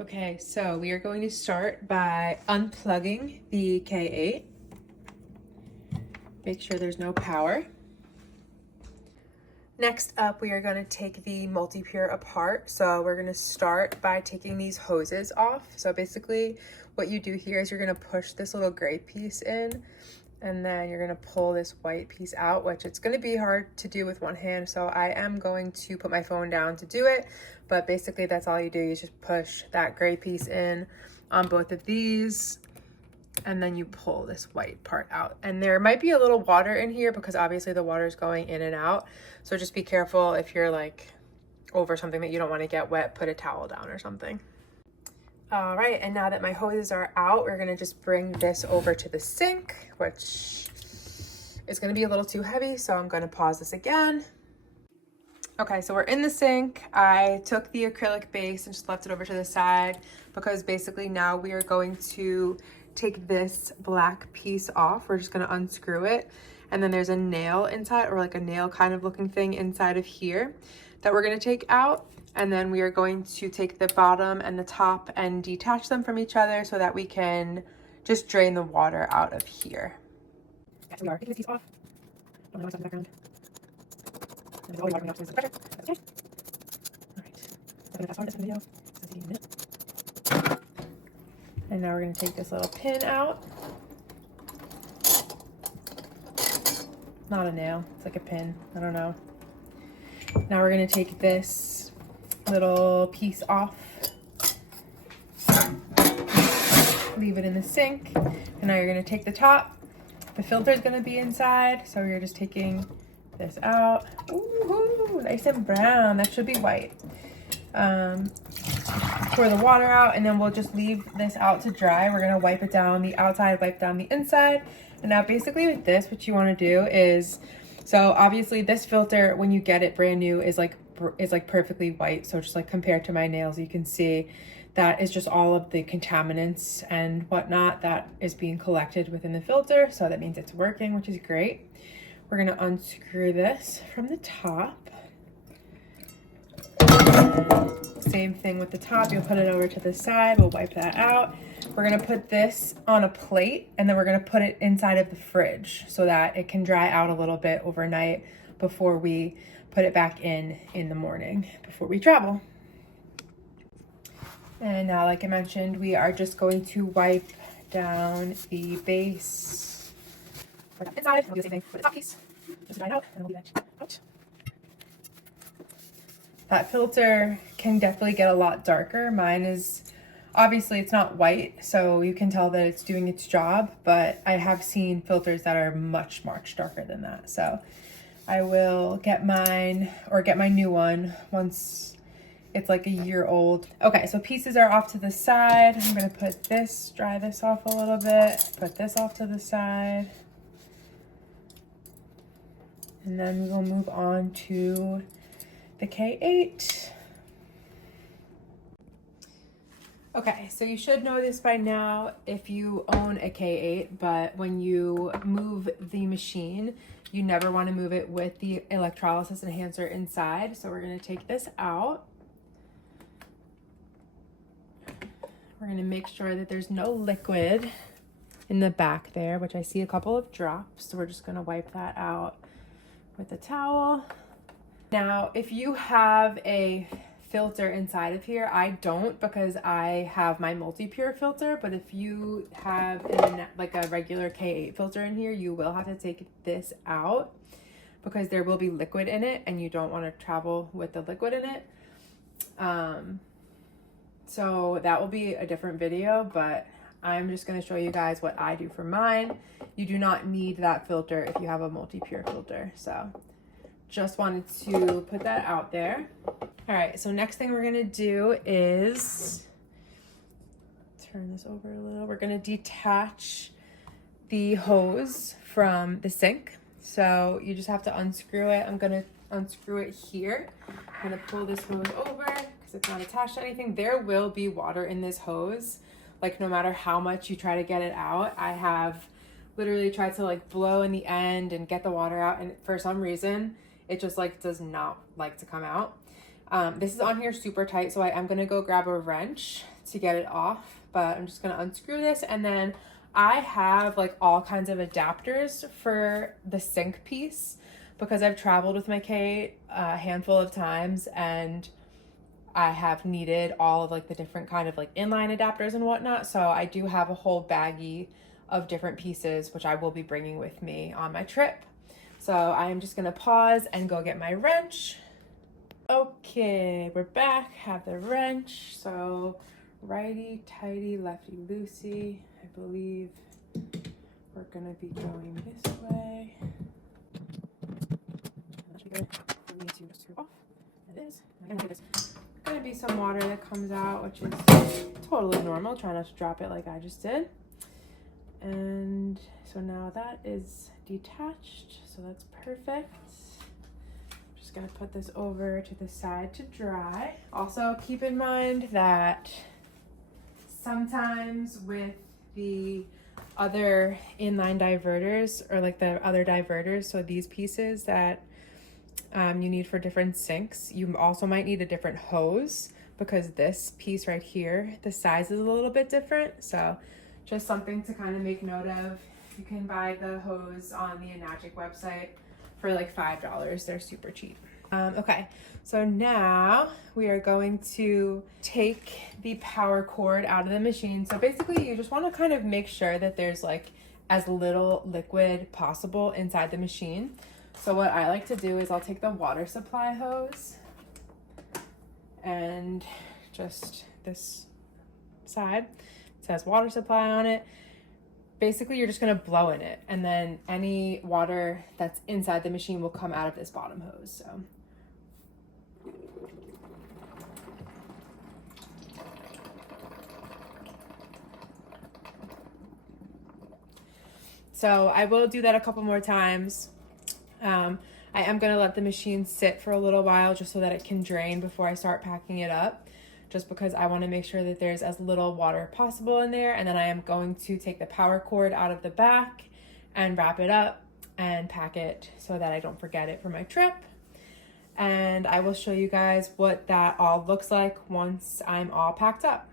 Okay, so we are going to start by unplugging the K8. Make sure there's no power. Next up, we are going to take the Multipure apart. So we're going to start by taking these hoses off. So basically what you do here is you're going to push this little gray piece in, and then you're going to pull this white piece out, which it's going to be hard to do with one hand. So I am going to put my phone down to do it. But basically that's all you do. You just push that gray piece in on both of these, and then you pull this white part out. And there might be a little water in here because obviously the water is going in and out. So just be careful if you're like over something that you don't want to get wet, put a towel down or something. All right, and now that my hoses are out, we're gonna just bring this over to the sink, which is gonna be a little too heavy, so I'm gonna pause this again. Okay, so we're in the sink. I took the acrylic base and just left it over to the side because basically now we are going to take this black piece off. We're just gonna unscrew it. And then there's a nail inside, or like a nail kind of looking thing inside of here that we're gonna take out. And then we are going to take the bottom and the top and detach them from each other so that we can just drain the water out of here. Yes, we are taking this piece off. Don't know what's in the background. There's always water coming out, so there's pressure. That's okay. All right. I'm gonna fast forward this in the video. So it's taking a minute. And now we're gonna take this little pin out. Not a nail, it's like a pin, I don't know. Now we're gonna take this little piece off, leave it in the sink, and now you're gonna take the top. The filter is gonna be inside, so you're just taking this out. Ooh, nice and brown, that should be white. Pour the water out, and then we'll just leave this out to dry. We're gonna wipe it down the outside, wipe down the inside. And now basically with this, what you wanna do is, so obviously this filter, when you get it brand new, is like perfectly white. So just like compared to my nails, you can see that is just all of the contaminants and whatnot that is being collected within the filter. So that means it's working, which is great. We're gonna unscrew this from the top. Same thing with the top, you'll put it over to the side, we'll wipe that out. We're gonna put this on a plate, and then we're gonna put it inside of the fridge so that it can dry out a little bit overnight before we put it back in the morning before we travel. And now, like I mentioned, we are just going to wipe down the base inside. We'll do the same thing for the top piece. Just dry it out, and we'll leave it out. That filter can definitely get a lot darker. Mine is, obviously it's not white, so you can tell that it's doing its job, but I have seen filters that are much, much darker than that. So I will get mine, or get my new one once it's like a year old. Okay, so pieces are off to the side. I'm gonna put this, dry this off a little bit, put this off to the side. And then we will move on to the K8. Okay, so you should know this by now if you own a K8, but when you move the machine, you never want to move it with the electrolysis enhancer inside. So we're going to take this out. We're going to make sure that there's no liquid in the back there, which I see a couple of drops. So we're just going to wipe that out with a towel. Now, if you have a filter inside of here, I don't, because I have my Multipure filter, but if you have like a regular K8 filter in here, you will have to take this out because there will be liquid in it and you don't want to travel with the liquid in it. So that will be a different video, but I'm just going to show you guys what I do for mine. You do not need that filter if you have a Multipure filter. So just wanted to put that out there. All right, so next thing we're gonna do is, turn this over a little. We're gonna detach the hose from the sink. So you just have to unscrew it. I'm gonna unscrew it here. I'm gonna pull this hose over because it's not attached to anything. There will be water in this hose. Like no matter how much you try to get it out, I have literally tried to like blow in the end and get the water out, and for some reason, it just like does not like to come out. This is on here super tight, so I am gonna go grab a wrench to get it off, but I'm just gonna unscrew this. And then I have like all kinds of adapters for the sink piece because I've traveled with my K8 a handful of times, and I have needed all of like the different kind of like inline adapters and whatnot. So I do have a whole baggie of different pieces, which I will be bringing with me on my trip. So I am just gonna pause and go get my wrench. Okay, we're back, have the wrench. So righty tighty, lefty loosey. I believe we're gonna be going this way. That should be good for me to screw off. It is. There's gonna be some water that comes out, which is totally normal. Try not to drop it like I just did. And so now that is detached, so that's perfect. Just gonna put this over to the side to dry. Also keep in mind that sometimes with the other inline diverters, or like the other diverters, so these pieces that you need for different sinks, you also might need a different hose, because this piece right here, the size is a little bit different. So just something to kind of make note of. You can buy the hose on the Enagic website for like $5. They're super cheap. Okay, so now we are going to take the power cord out of the machine. So basically you just want to kind of make sure that there's like as little liquid possible inside the machine. So what I like to do is I'll take the water supply hose and just this side, it says water supply on it. Basically you're just going to blow in it, and then any water that's inside the machine will come out of this bottom hose. So I will do that a couple more times. I am going to let the machine sit for a little while just so that it can drain before I start packing it up, just because I want to make sure that there's as little water possible in there. And then I am going to take the power cord out of the back and wrap it up and pack it so that I don't forget it for my trip. And I will show you guys what that all looks like once I'm all packed up.